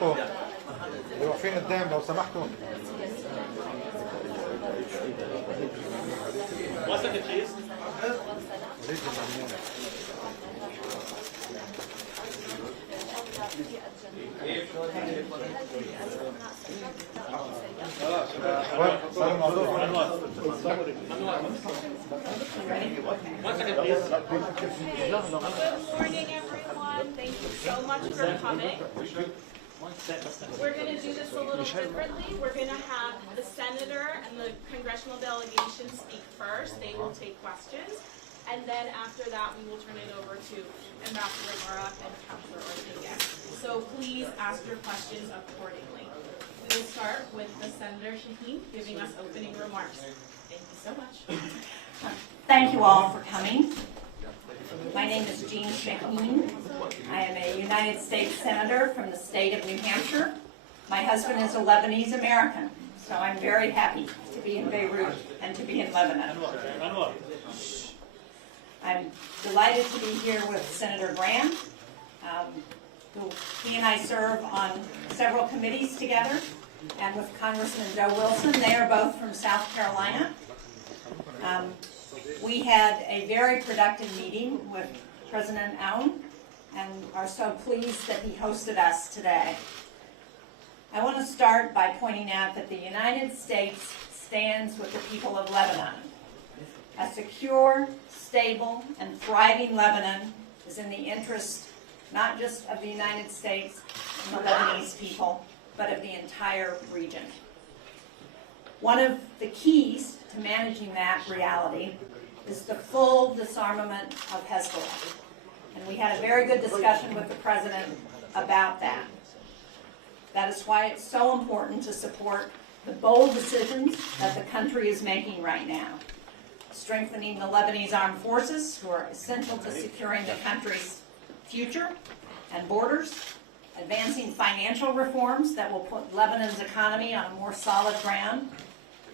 سمحتوا اللي واقفين قدام لو سمحتوا. Good morning, everyone. Thank you so much for coming. We're going to do this a little differently. We're going to have the senator and the congressional delegation speak first. They will take questions. And then after that, we will turn it over to Ambassador Barrack and Councilor Ortega. So please ask your questions accordingly. We will start with the Senator Shaheen giving us opening remarks. Thank you so much. Thank you all for coming. My name is Jean Shaheen. I am a United States Senator from the state of New Hampshire. My husband is a Lebanese American, so I'm very happy to be in Beirut and to be in Lebanon. I'm delighted to be here with Senator Graham. He and I serve on several committees together, and with Congressman Joe Wilson. They are both from South Carolina. We had a very productive meeting with President Aoun and are so pleased that he hosted us today. I want to start by pointing out that the United States stands with the people of Lebanon. A secure, stable, and thriving Lebanon is in the interest not just of the United States and the Lebanese people, but of the entire region. One of the keys to managing that reality is the full disarmament of Hezbollah. And we had a very good discussion with the President about that. That is why it's so important to support the bold decisions that the country is making right now. Strengthening the Lebanese armed forces, who are essential to securing the country's future and borders, advancing financial reforms that will put Lebanon's economy on a more solid ground.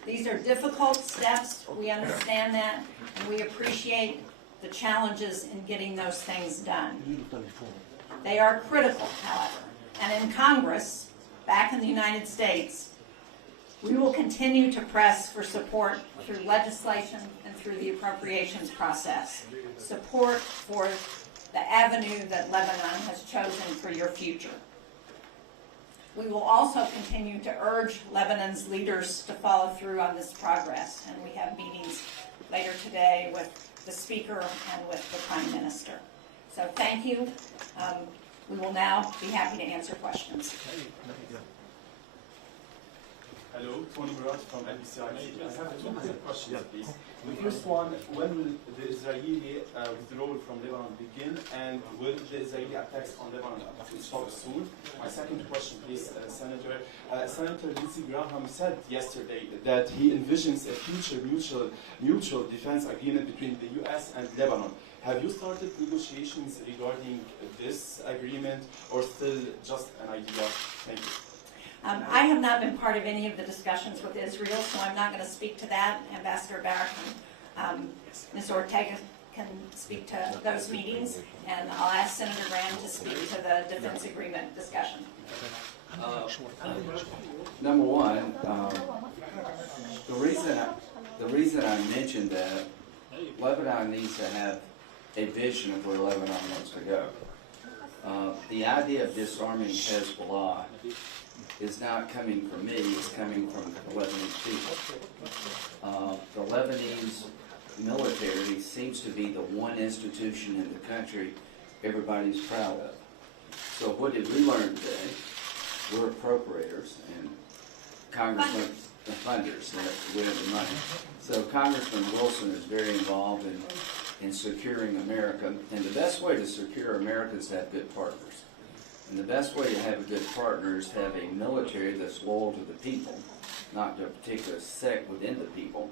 These are difficult steps, we understand that, and we appreciate the challenges in getting those things done. They are critical, however, and in Congress, back in the United States, we will continue to press for support through legislation and through the appropriations process. Support for the avenue that Lebanon has chosen for your future. We will also continue to urge Lebanon's leaders to follow through on this progress, and we have meetings later today with the Speaker and with the Prime Minister. So thank you. We will now be happy to answer questions. Hello, Tony Barrack from NBC. I have two quick questions, please. The first one, when will the Israeli withdrawal from Lebanon begin, and will the Israeli attacks on Lebanon stop soon? My second question, please, Senator. Senator Lindsey Graham said yesterday that he envisions a future mutual defense agreement between the U.S. and Lebanon. Have you started negotiations regarding this agreement, or still just an idea? Thank you. I have not been part of any of the discussions with Israel, so I'm not going to speak to that. Ambassador Barrack and Ms. Ortega can speak to those meetings, and I'll ask Senator Graham to speak to the defense agreement discussion. Number one, the reason I mentioned that Lebanon needs to have a vision of where Lebanon wants to go. The idea of disarming Hezbollah is not coming from me, it's coming from the Lebanese people. The Lebanese military seems to be the one institution in the country everybody's proud of. So what did we learn today? We're appropriators and Congressman funders that we have the money. So Congressman Wilson is very involved in securing America, and the best way to secure America is to have good partners. And the best way to have a good partner is to have a military that's loyal to the people, not to a particular sect within the people.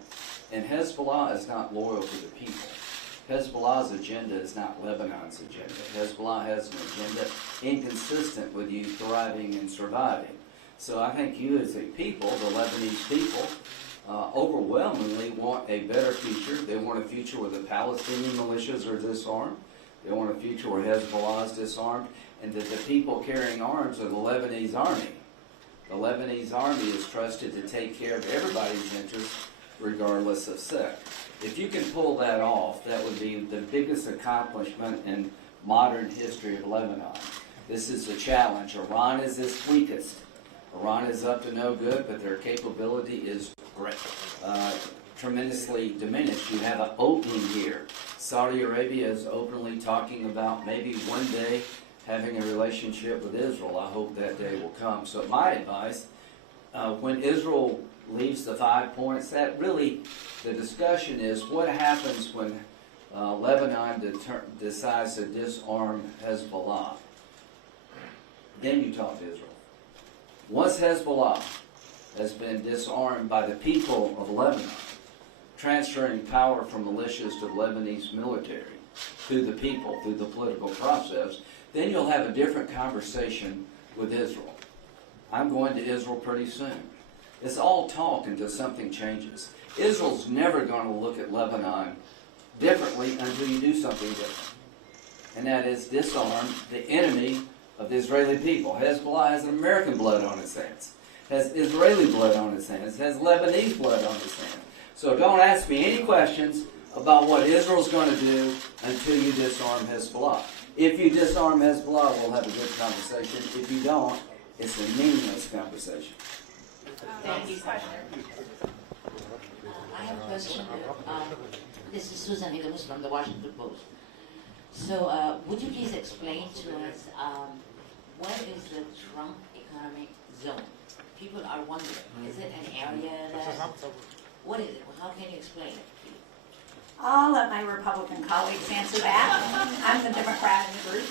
And Hezbollah is not loyal to the people. Hezbollah's agenda is not Lebanon's agenda. Hezbollah has an agenda inconsistent with you thriving and surviving. So I think you as a people, the Lebanese people, overwhelmingly want a better future. They want a future where the Palestinian militias are disarmed. They want a future where Hezbollah is disarmed, and that the people carrying arms are the Lebanese army. The Lebanese army is trusted to take care of everybody's interests, regardless of sect. If you can pull that off, that would be the biggest accomplishment in modern history of Lebanon. This is a challenge. Iran is its weakest. Iran is up to no good, but their capability is great, tremendously diminished. You have an opening here. Saudi Arabia is openly talking about maybe one day having a relationship with Israel. I hope that day will come. So my advice, when Israel leaves the 5 points, that really, the discussion is what happens when Lebanon decides to disarm Hezbollah. Then you talk to Israel. Once Hezbollah has been disarmed by the people of Lebanon, transferring power from militias to the Lebanese military, to the people, through the political process, then you'll have a different conversation with Israel. I'm going to Israel pretty soon. It's all talk until something changes. Israel's never going to look at Lebanon differently until you do something different. And that is disarm the enemy of the Israeli people. Hezbollah has American blood on its hands, has Israeli blood on its hands, has Lebanese blood on its hands. So don't ask me any questions about what Israel's going to do until you disarm Hezbollah. If you disarm Hezbollah, we'll have a good conversation. If you don't, it's a meaningless conversation. Thank you. I have a question. This is Susan Hidamus from the Washington Post. So would you please explain to us what is the Trump economic zone? People are wondering, is it an area that, what is it? How can you explain it? I'll let my Republican colleagues answer that. I'm the Democrat in the group.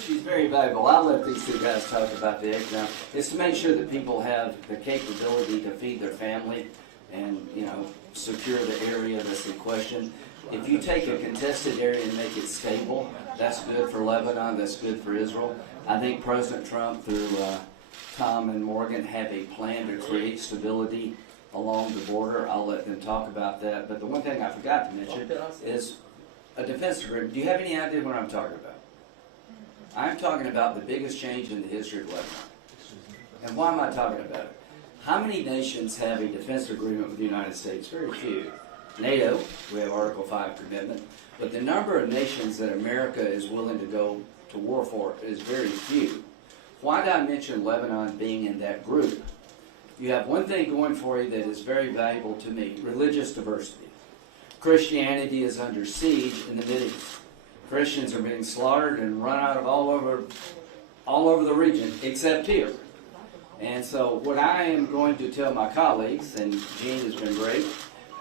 She's very valuable. I'll let these two guys talk about the economic. It's to make sure that people have the capability to feed their family and, you know, secure the area that's in question. If you take a contested area and make it stable, that's good for Lebanon, that's good for Israel. I think President Trump, through Tom and Morgan, have a plan to create stability along the border. I'll let them talk about that. But the one thing I forgot to mention is a defense agreement. Do you have any idea what I'm talking about? I'm talking about the biggest change in the history of Lebanon. And why am I talking about it? How many nations have a defense agreement with the United States? Very few. NATO, we have Article 5 commitment, but the number of nations that America is willing to go to war for is very few. Why did I mention Lebanon being in that group? You have one thing going for you that is very valuable to me, religious diversity. Christianity is under siege in the Mideast. Christians are being slaughtered and run out of all over the region, except here. And so what I am going to tell my colleagues, and Gene has been great,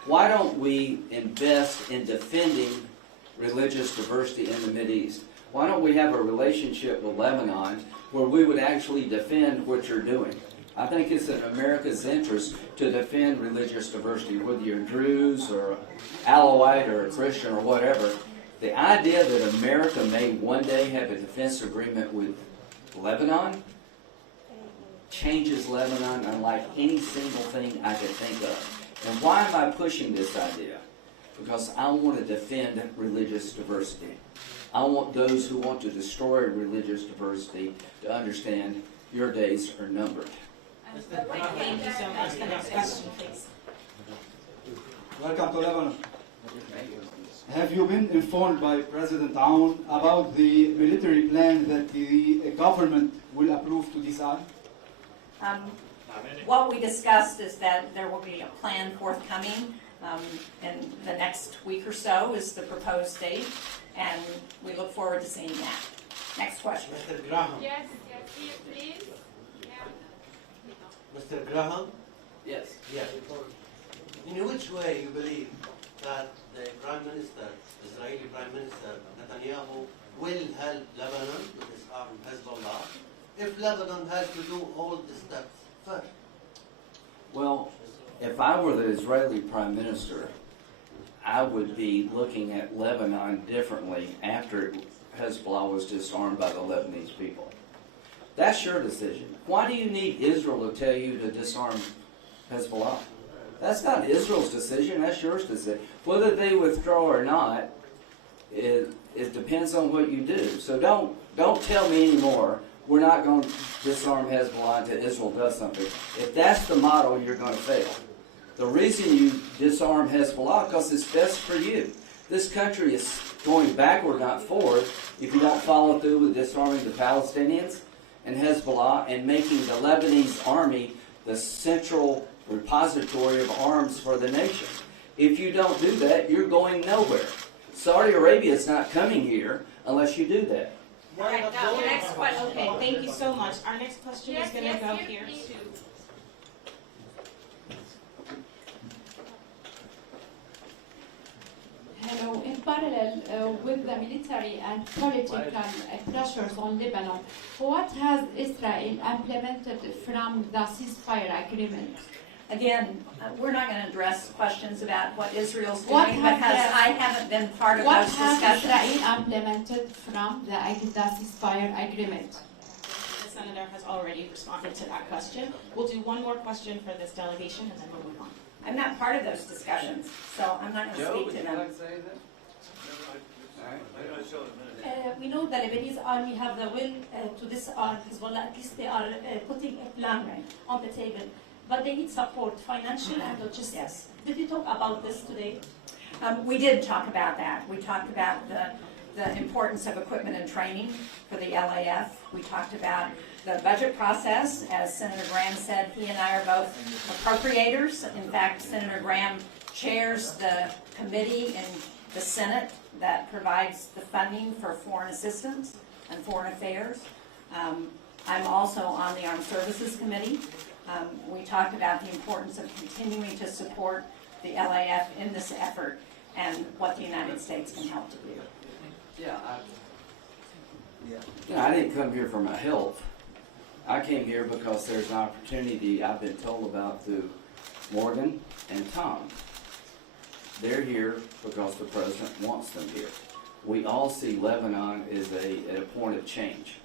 why don't we invest in defending religious diversity in the Mideast? Why don't we have a relationship with Lebanon where we would actually defend what you're doing? I think it's in America's interest to defend religious diversity, whether you're Druze or Alawite or a Christian or whatever. The idea that America may one day have a defense agreement with Lebanon changes Lebanon unlike any single thing I could think of. And why am I pushing this idea? Because I want to defend religious diversity. I want those who want to destroy religious diversity to understand your days are numbered. Thank you so much. The next question, please. Welcome to Lebanon. Have you been informed by President Aoun about the military plan that the government will approve to disarm? What we discussed is that there will be a plan forthcoming in the next week or so is the proposed date, and we look forward to seeing that. Next question. Mr. Graham. Yes, please. Mr. Graham? Yes. Yeah. In which way you believe that the Prime Minister, Israeli Prime Minister Netanyahu, will help Lebanon to disarm Hezbollah if Lebanon has to do all the steps first? Well, if I were the Israeli Prime Minister, I would be looking at Lebanon differently after Hezbollah was disarmed by the Lebanese people. That's your decision. Why do you need Israel to tell you to disarm Hezbollah? That's not Israel's decision, that's yours decision. Whether they withdraw or not It depends on what you do. So don't tell me anymore, we're not going to disarm Hezbollah until Israel does something. If that's the model, you're going to fail. The reason you disarm Hezbollah, because it's best for you. This country is going backward, not forward, if you don't follow through with disarming the Palestinians and Hezbollah and making the Lebanese army the central repository of arms for the nation. If you don't do that, you're going nowhere. Saudi Arabia is not coming here unless you do that. All right, now the next question. Okay, thank you so much. Our next question is going to go here please. to. Hello. In parallel with the military and political pressures on Lebanon, what has Israel implemented from the ceasefire agreement? Again, we're not going to address questions about what Israel's doing What because has- I haven't been part of What those has discussions. Israel implemented from the ceasefire agreement? The senator has already responded to that question. We'll do one more question for this delegation, and then we'll move on. I'm not part of those discussions, so I'm not going to speak to them. to say that? We know the Lebanese army have the will to disarm Hezbollah. At least they are putting a plan on the table. But they need support, financial and logistics. Yes. Did you talk about this today? We did talk about that. We talked about the importance of equipment and training for the LAF. We talked about the budget process. As Senator Graham said, he and I are both appropriators. In fact, Senator Graham chairs the committee in the Senate that provides the funding for foreign assistance and foreign affairs. I'm also on the Armed Services Committee. We talked about the importance of continuing to support the LAF in this effort and what the United States can help to do. Yeah, I didn't come here for my health. I came here because there's an opportunity I've been told about through Morgan and Tom. They're here because the president wants them here. We all see Lebanon as at a point of change.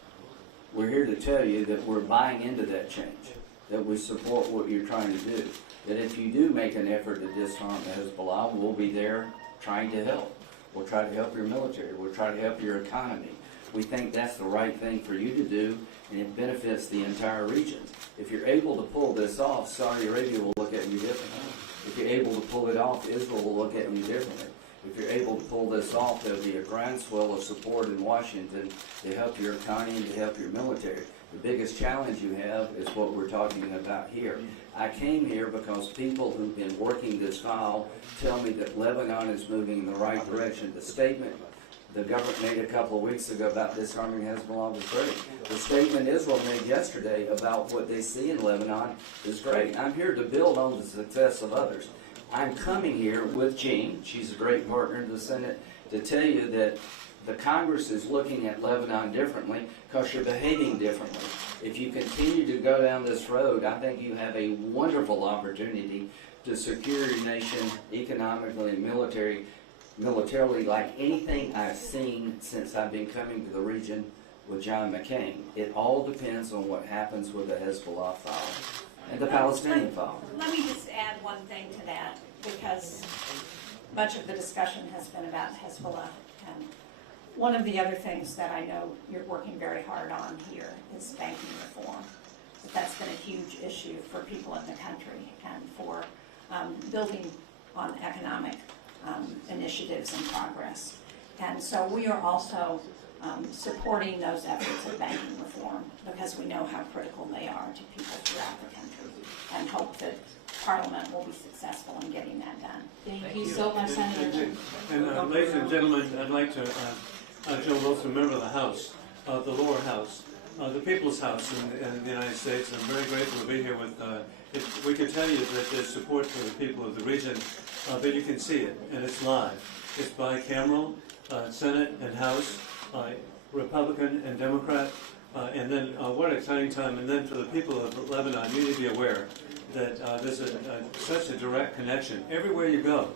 We're here to tell you that we're buying into that change, that we support what you're trying to do, that if you do make an effort to disarm Hezbollah, we'll be there trying to help. We'll try to help your military. We'll try to help your economy. We think that's the right thing for you to do, and it benefits the entire region. If you're able to pull this off, Saudi Arabia will look at you differently. If you're able to pull it off, Israel will look at you differently. If you're able to pull this off, there'll be a groundswell of support in Washington to help your economy and to help your military. The biggest challenge you have is what we're talking about here. I came here because people who've been working this file tell me that Lebanon is moving in the right direction. The statement the government made a couple of weeks ago about disarming Hezbollah was great. The statement Israel made yesterday about what they see in Lebanon is great. I'm here to build on the success of others. I'm coming here with Jean, she's a great partner in the Senate, to tell you that the Congress is looking at Lebanon differently because you're behaving differently. If you continue to go down this road, I think you have a wonderful opportunity to secure your nation economically and militarily like anything I've seen since I've been coming to the region with John McCain. It all depends on what happens with the Hezbollah file and the Palestinian file. Let me just add one thing to that, because much of the discussion has been about Hezbollah. And one of the other things that I know you're working very hard on here is banking reform. But that's been a huge issue for people in the country and for building on economic initiatives and progress. And so we are also supporting those efforts of banking reform because we know how critical they are to people throughout the country, and hope that Parliament will be successful in getting that done. Thank you so much, Senator. And ladies and gentlemen, I'd like to, Joe Wilson, member of the House, the lower house, the People's House in the United States. I'm very grateful to be here with, we can tell you that there's support for the people of the region, but you can see it, and it's live. It's bicameral, Senate and House, Republican and Democrat, and then what an exciting time. And then for the people of Lebanon, you need to be aware that there's such a direct connection. Everywhere you go,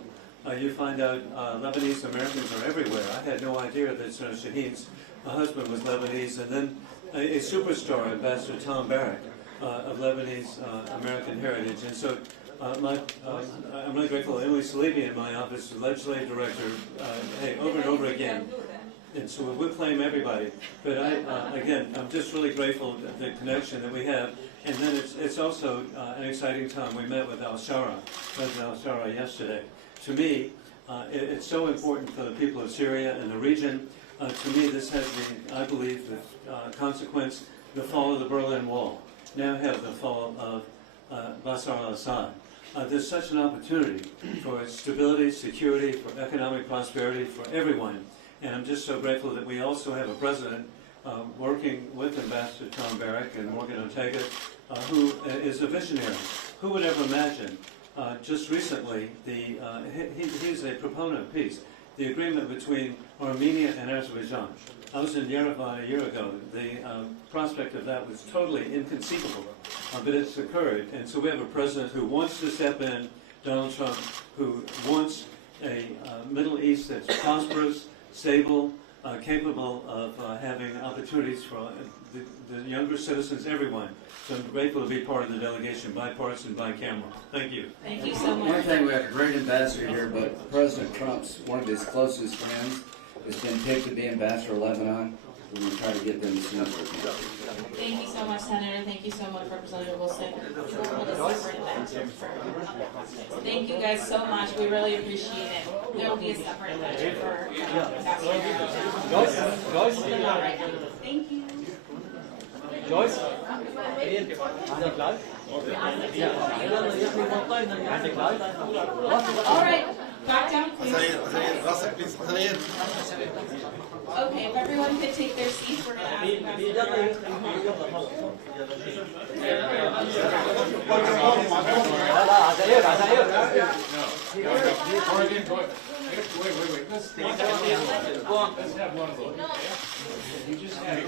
you find out Lebanese Americans are everywhere. I had no idea that Shaheen's husband was Lebanese, and then a superstar, Ambassador Tom Barrack, of Lebanese American heritage. And so I'm really grateful. Emily Salibi in my office, the legislative director, hey, over and over again. And so we'll claim everybody. But again, I'm just really grateful for the connection that we have. And then it's also an exciting time. We met with President al-Shara yesterday. To me, it's so important for the people of Syria and the region. To me, this has the, I believe, the consequence, the fall of the Berlin Wall. Now have the fall of Bashar al-Assad. There's such an opportunity for stability, security, for economic prosperity for everyone. And I'm just so grateful that we also have a president working with Ambassador Tom Barrack and Morgan Ortega, who is a visionary. Who would ever imagine? Just recently, he's a proponent of peace. The agreement between Armenia and Azerbaijan. I was in Yerevan a year ago. The prospect of that was totally inconceivable, but it's occurred. And so we have a president who wants to step in, Donald Trump, who wants a Middle East that's prosperous, stable, capable of having opportunities for the younger citizens, everyone. So I'm grateful to be part of the delegation, bipartisan, bicameral. Thank you. Thank you so much. One thing, we have a great ambassador here, but President Trump's, one of his closest friends, has been picked to be ambassador of Lebanon. We're going to try to get them as soon as we can. Thank you so much, Senator. Thank you so much, Representative Wilson. Thank you guys so much. We really appreciate it. There will be a separate lecture for Ambassador. Joyce? Thank you. Joyce? عندك لايف؟ عندك لايف؟ All right, back down, please. Okay, if everyone could take their seats, we're going to ask Ambassador. Wait. Let's have one of those. You just have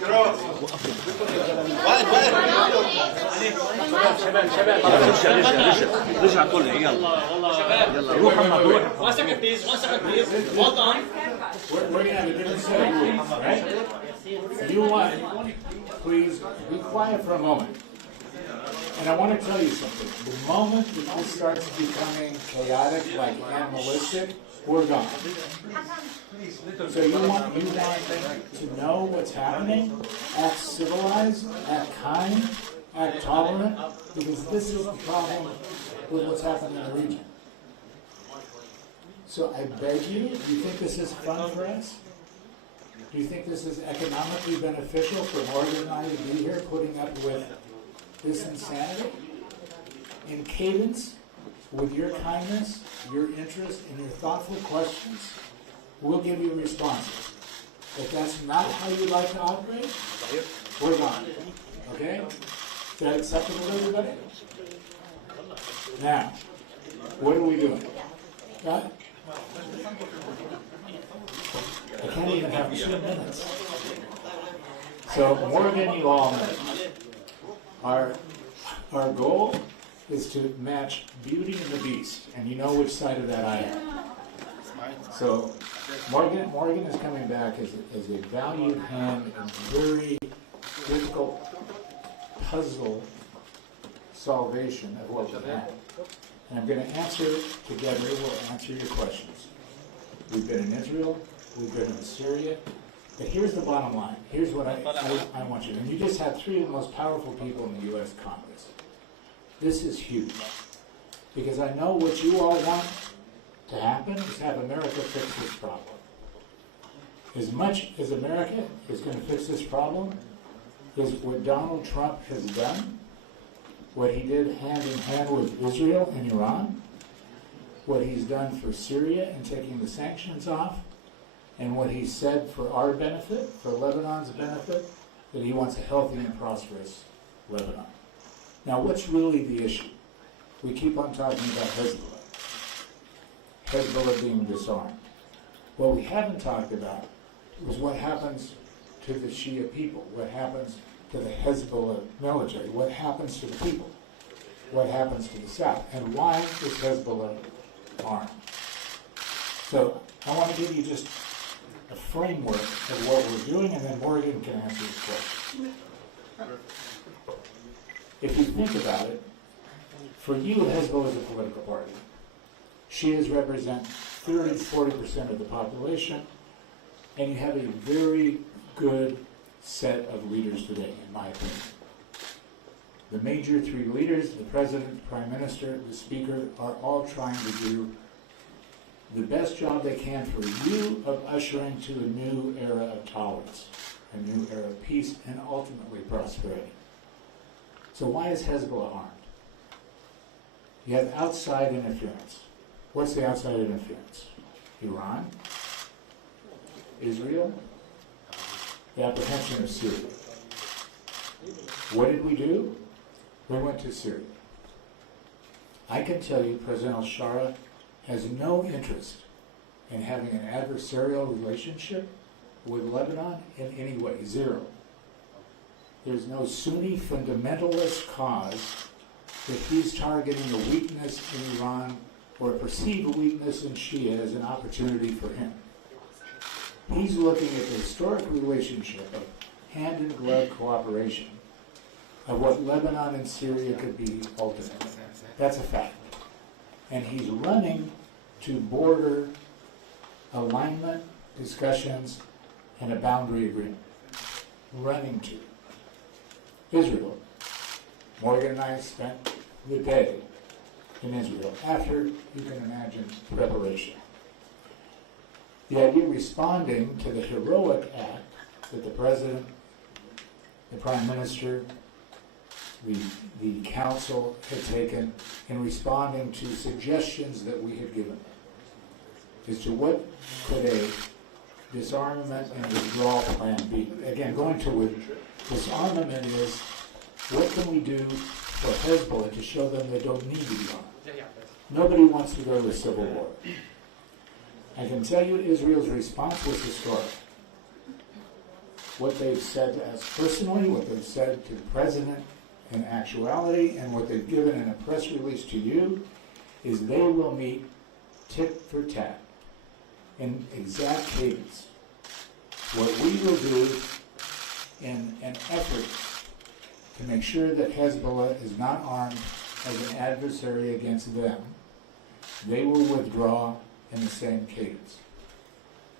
رجع كله يلا روح روح 1 second please 1 second please hold on. We're going to have a different set of rules, right? You want, please be quiet for a moment. And I want to tell you something. The moment that this starts becoming chaotic, like animalistic, we're gone. So you want to know what's happening, act civilized, act kind, act tolerant, because this is the problem with what's happening in the region. So I beg you, do you think this is fun for us? Do you think this is economically beneficial for Morgan and I to be here putting up with this insanity? In cadence, with your kindness, your interest, and your thoughtful questions, we'll give you responses. If that's not how you like to operate, we're gone. Okay? Is that acceptable to everybody? Now, what are we doing? Right? I can't even have 2 minutes. So, Morgan, you all know. Our goal is to match Beauty and the Beast, and you know which side of that I am. So, Morgan is coming back as a valued hand in very difficult puzzle salvation of what we have. And I'm going to answer together, we'll answer your questions. We've been in Israel, we've been in Syria, but here's the bottom line. Here's what I want you to, and you just had 3 of the most powerful people in the U.S. Congress. This is huge, because I know what you all want to happen is have America fix this problem. As much as America is going to fix this problem, is what Donald Trump has done, what he did hand in hand with Israel and Iran, what he's done for Syria and taking the sanctions off, and what he said for our benefit, for Lebanon's benefit, that he wants a healthy and prosperous Lebanon. Now, what's really the issue? We keep on talking about Hezbollah. Hezbollah being disarmed. What we haven't talked about is what happens to the Shia people, what happens to the Hezbollah military, what happens to the people, what happens to the south, and why is Hezbollah armed? So I want to give you just a framework of what we're doing, and then Morgan can answer this question. If you think about it, For you, Hezbollah is a political party. Shias represent 30-40% of the population, and you have a very good set of leaders today, in my opinion. The major three leaders, the president, the prime minister, the speaker, are all trying to do the best job they can for you of ushering to a new era of tolerance, a new era of peace, and ultimately prosperity. So why is Hezbollah armed? You have outside interference. What's the outside interference? Iran, Israel, the apprehension of Syria. What did we do? We went to Syria. I can tell you President al-Shara has no interest in having an adversarial relationship with Lebanon in any way, zero. There's no Sunni fundamentalist cause that he's targeting a weakness in Iran or a perceived weakness in Shia as an opportunity for him. He's looking at the historic relationship of hand-in-glove cooperation of what Lebanon and Syria could be ultimately. That's a fact. And he's running to border alignment, discussions, and a boundary agreement. Running to. Israel. Morgan and I spent the day in Israel after, you can imagine, preparation. The idea of responding to the heroic act that the president, the prime minister, the council had taken in responding to suggestions that we had given as to what could a disarmament and withdrawal plan be. Again, going to disarmament is what can we do for Hezbollah to show them they don't need to be armed. Nobody wants to go to a civil war. I can tell you Israel's response was historic. What they've said to us personally, what they've said to the president in actuality, and what they've given in a press release to you, is they will meet tit for tat in exact cadence. What we will do in an effort to make sure that Hezbollah is not armed as an adversary against them, they will withdraw in the same cadence.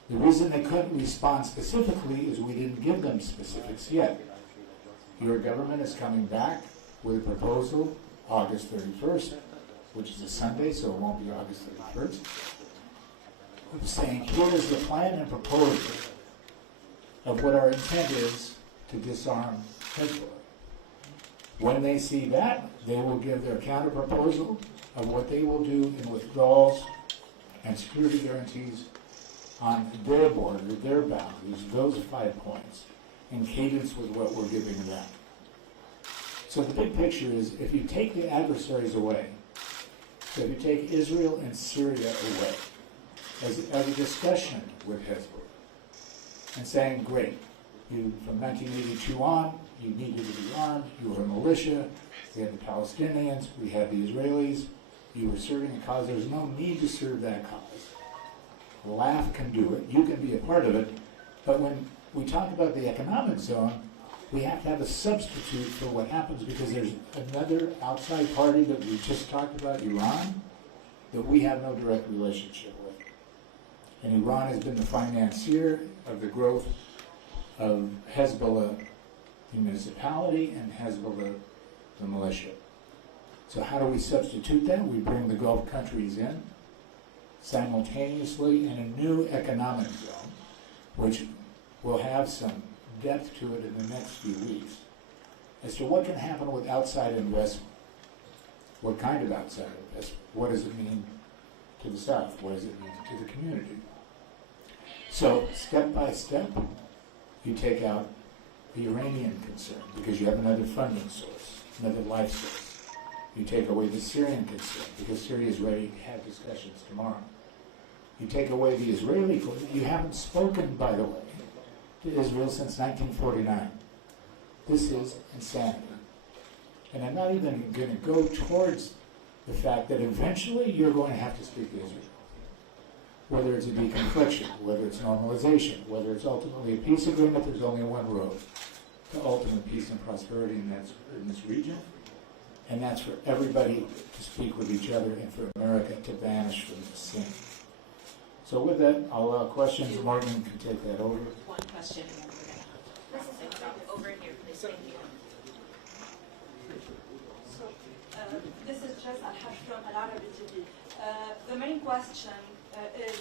The reason they couldn't respond specifically is we didn't give them specifics yet. Your government is coming back with a proposal August 31st, which is a Sunday, so it won't be August 31st, saying here is the plan and proposal of what our intent is to disarm Hezbollah. When they see that, they will give their counter-proposal of what they will do in withdrawals and security guarantees on their border, their boundaries, those 5 points, in cadence with what we're giving them. So the big picture is, if you take the adversaries away, so if you take Israel and Syria away, as a discussion with Hezbollah, and saying, great, you from 1982 on, you needed to be armed, you were a militia, we had the Palestinians, we had the Israelis, you were serving a cause, there's no need to serve that cause. LAF can do it, you can be a part of it, but when we talk about the economic zone, we have to have a substitute for what happens because there's another outside party that we just talked about, Iran, that we have no direct relationship with. And Iran has been the financier of the growth of Hezbollah, the municipality, and Hezbollah, the militia. So how do we substitute that? We bring the Gulf countries in simultaneously in a new economic zone, which will have some depth to it in the next few weeks, as to what can happen with outside investment. What kind of outside investment? What does it mean to the South? What does it mean to the community? So, step by step, you take out the Iranian concern, because you have another funding source, another life source. You take away the Syrian concern, because Syria is ready to have discussions tomorrow. You take away the Israeli concern. You haven't spoken, by the way, to Israel since 1949. This is insanity. And I'm not even going to go towards the fact that eventually you're going to have to speak to Israel. Whether it's a deconfliction, whether it's normalization, whether it's ultimately a peace agreement, there's only one road to ultimate peace and prosperity in this region, And that's for everybody to speak with each other and for America to vanish from the scene. So with that, I'll allow questions. Morgan can take that over. One question, and then we're gonna over here, please. Thank you. So, this is just Al-Haj from Al-Arabi TV. The main question is,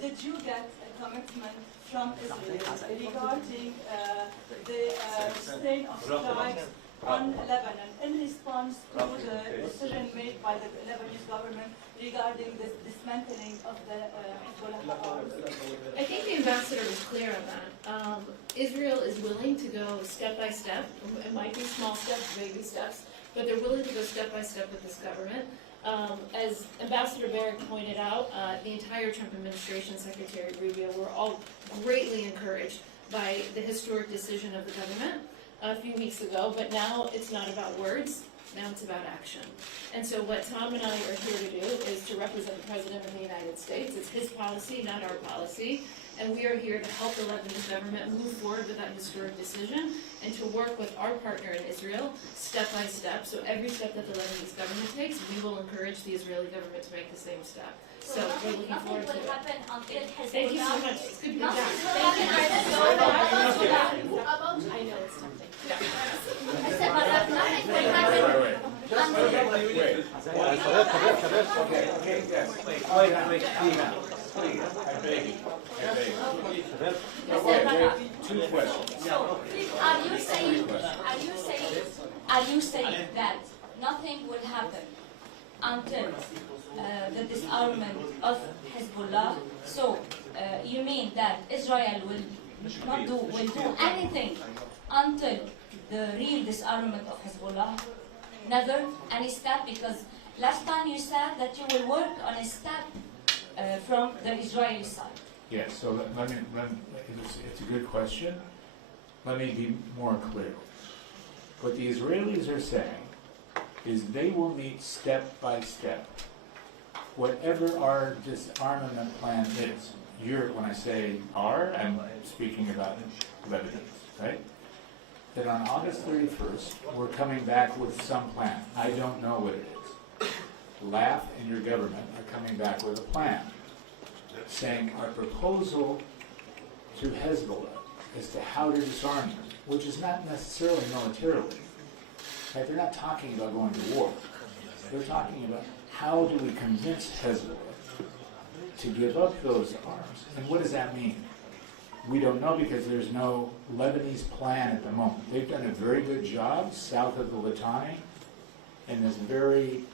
did you get a commitment from Israel regarding the sustain of strikes on Lebanon in response to the decision made by the Lebanese government regarding the dismantling of the Hezbollah arms? I think the ambassador was clear on that. Israel is willing to go step by step. It might be small steps, baby steps, but they're willing to go step by step with this government. As Ambassador Barrack pointed out, the entire Trump administration, Secretary Rubio, were all greatly encouraged by the historic decision of the government a few weeks ago, but now it's not about words, now it's about action. And so what Tom and I are here to do is to represent the President of the United States. It's his policy, not our policy. And we are here to help the Lebanese government move forward with that historic decision and to work with our partner in Israel step by step. So every step that the Lebanese government takes, we will encourage the Israeli government to make the same step. So we're looking forward to it. Thank you so much. It's good to be back. I know it's something. Please, I beg you. Two questions. So, are you saying that nothing will happen until the disarmament of Hezbollah? So, you mean that Israel will do anything until the real disarmament of Hezbollah? Never any step, because last time you said that you will work on a step from the Israeli side. Yes, so it's a good question. Let me be more clear. What the Israelis are saying is they will meet step by step. Whatever our disarmament plan is, when I say our, I'm speaking about Lebanese, right? That on August 31st, we're coming back with some plan. I don't know what it is. LAF and your government are coming back with a plan, saying our proposal to Hezbollah as to how to disarm them, which is not necessarily militarily. Right? They're not talking about going to war. They're talking about how do we convince Hezbollah to give up those arms, and what does that mean? We don't know, because there's no Lebanese plan at the moment. They've done a very good job south of the Litani in this very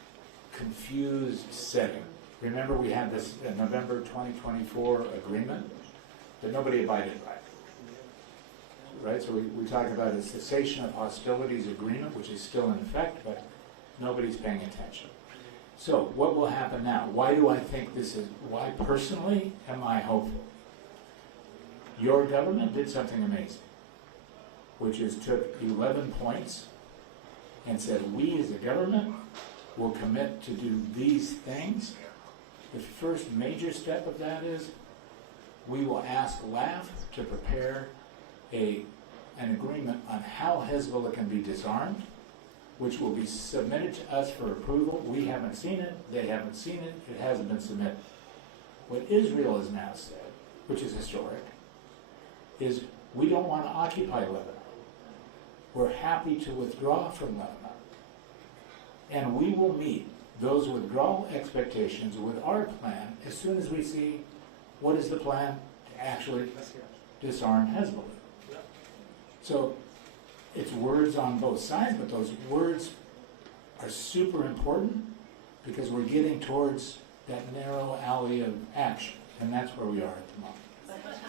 confused setting. Remember, we had this November 2024 agreement that nobody abided by. Right? So we talk about a cessation of hostilities agreement, which is still in effect, but nobody's paying attention. So what will happen now? Why do I think this is, why personally am I hopeful? Your government did something amazing, which is took 11 points and said, we as a government will commit to do these things. The first major step of that is we will ask LAF to prepare an agreement on how Hezbollah can be disarmed, which will be submitted to us for approval. We haven't seen it, they haven't seen it, it hasn't been submitted. What Israel has now said, which is historic, is we don't want to occupy Lebanon. We're happy to withdraw from Lebanon. And we will meet those withdrawal expectations with our plan as soon as we see what is the plan to actually disarm Hezbollah. So it's words on both sides, but those words are super important because we're getting towards that narrow alley of action, and that's where we are at the moment.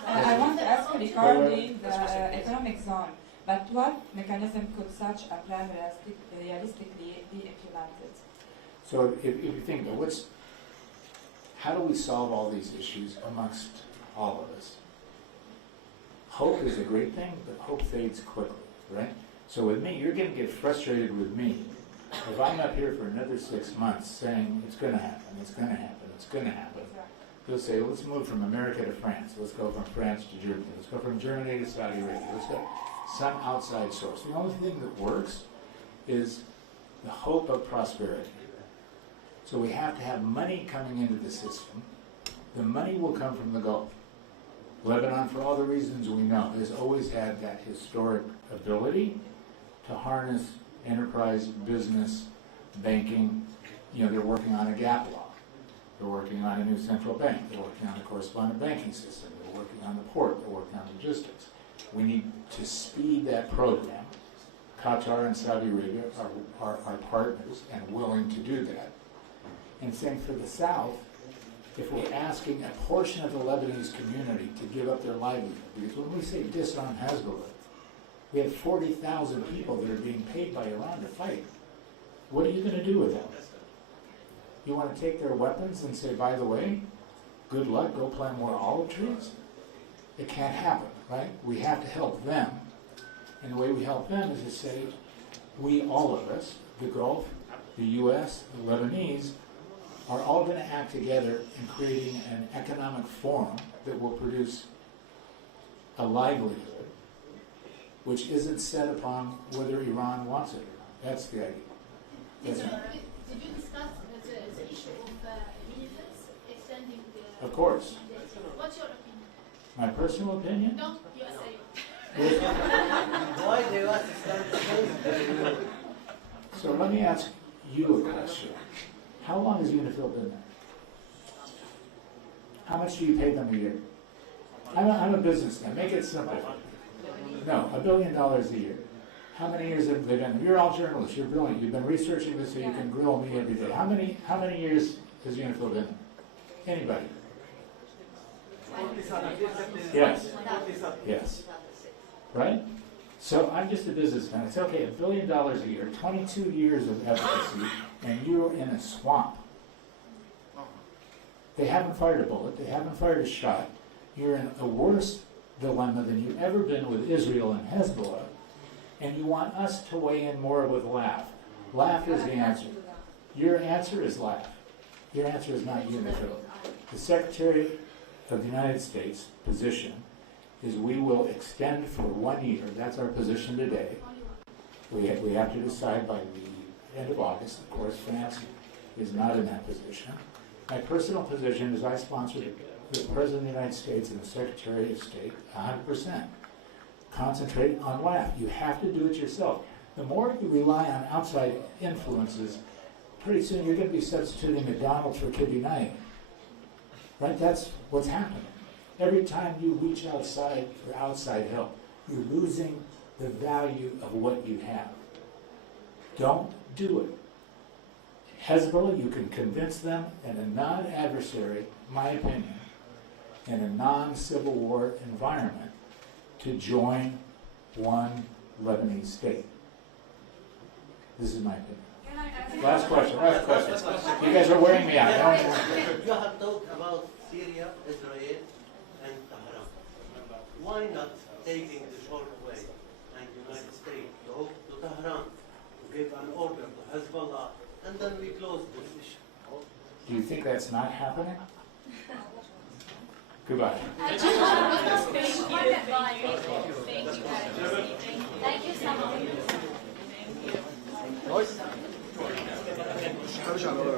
I want to ask regarding the economic zone, but what mechanism could such a plan realistically be implemented? So if you think about how do we solve all these issues amongst all of us? Hope is a great thing, but hope fades quickly, right? So with me, you're going to get frustrated with me if I'm up here for another 6 months saying it's going to happen, it's going to happen, it's going to happen. They'll say, let's move from America to France. Let's go from France to Germany. Let's go from Germany to Saudi Arabia. Let's go some outside source. The only thing that works is the hope of prosperity. So we have to have money coming into the system. The money will come from the Gulf. Lebanon, for all the reasons we know, has always had that historic ability to harness enterprise, business, banking. You know, they're working on a gap law. They're working on a new central bank. They're working on a correspondent banking system. They're working on the port. They're working on logistics. We need to speed that program. Qatar and Saudi Arabia are partners and willing to do that. And same for the South. If we're asking a portion of the Lebanese community to give up their livelihood, because when we say disarm Hezbollah, we have 40,000 people that are being paid by Iran to fight. What are you going to do with them? You want to take their weapons and say, by the way, good luck, go plant more olive trees? It can't happen, right? We have to help them. And the way we help them is to say, we, all of us, the Gulf, the U.S., the Lebanese, are all going to act together in creating an economic forum that will produce a livelihood which isn't set upon whether Iran wants it or not. That's the idea. Did you discuss the issue of benefits, extending the... Of course. What's your opinion? My personal opinion? No, USA. Why the US stand? So let me ask you a question. How long has UNIFIL been there? How much do you pay them a year? I'm a businessman. Make it simple. No, $1 billion a year. How many years have they been? You're all journalists. You're brilliant. You've been researching this so you can grill me every day. How many years has UNIFIL been? Anybody? Yes. Yes. Right? So I'm just a businessman. It's okay, $1 billion a year, 22 years of efficacy, and you're in a swamp. They haven't fired a bullet. They haven't fired a shot. You're in a worse dilemma than you've ever been with Israel and Hezbollah, and you want us to weigh in more with laugh. Laugh is the answer. Your answer is laugh. Your answer is not UNIFIL. The Secretary of the United States position is we will extend for 1 year. That's our position today. We have to decide by the end of August. Of course, France is not in that position. My personal position is I sponsor the President of the United States and the Secretary of State 100%. Concentrate on laugh. You have to do it yourself. The more you rely on outside influences, pretty soon you're going to be substituting McDonald's for Kiddy Night. Right? That's what's happening. Every time you reach outside for outside help, you're losing the value of what you have. Don't do it. Hezbollah, you can convince them in a non-adversary, my opinion, in a non-civil war environment to join one Lebanese state. This is my opinion. Last question. You guys are wearing me out. You have talked about Syria, Israel, and Tehran. Why not taking the short way and United States to go to Tehran to give an order to Hezbollah, and then we close this issue? Do you think that's not happening? Goodbye. Thank you guys. Thank you so much. ارجع لورا